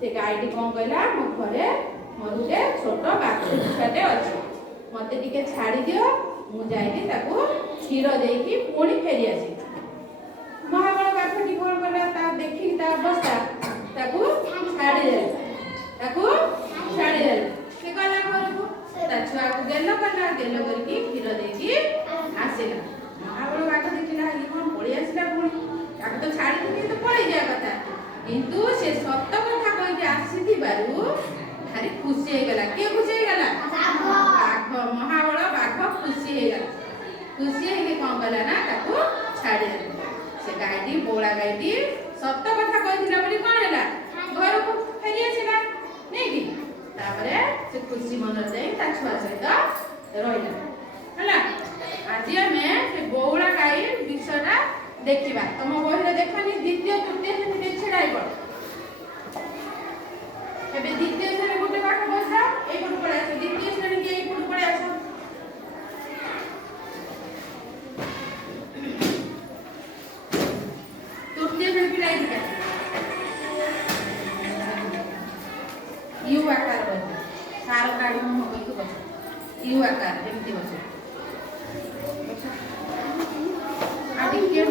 से गाईटी कौन कहला मो घरे मोर गोटे छोट बाछुरीटे अच्छे मत टे छाड़ी दियो मुझे क्षीर देकी पुणी फेरी आसी महाबल बाछटी कौन कला देखी अवस्था छाड़ीदे छाड़ीदे से गला घर को छुआ को गेल कला गेल करके क्षीर देकी आसला महाबल बाघ देखला ये कौन पड़ी आसला पुणी तो छाड़ी तो पड़ी जाए कथा किंतु से सत कथा कही आसी भारी खुशी हो गला किए खुशी हो गला बाघ महाबल बाघ खुशी हो गला खुशी होके कौन कला ना ताको छाड़ी से गाईटी बोला गाईटी सत कथा कही बोली कौन है घर को फेरी आसला नहीं कि तापरे से खुशी मन जाई ता छुआ सहित रहिला हला आज आमे से बौला गाई विषयटा देखिबा तम बहिरे देखनी द्वितीय तृतीय श्रेणी छेड़ाई पड़ एबे द्वितीय श्रेणी गोटे पाठ बसा ए पट पड़े आसे द्वितीय श्रेणी के ए पट पड़े आसे तृतीय श्रेणी की लाइन के यू आकार बस सार काढी म होई तो बस यू आकार जेमती बस आदि के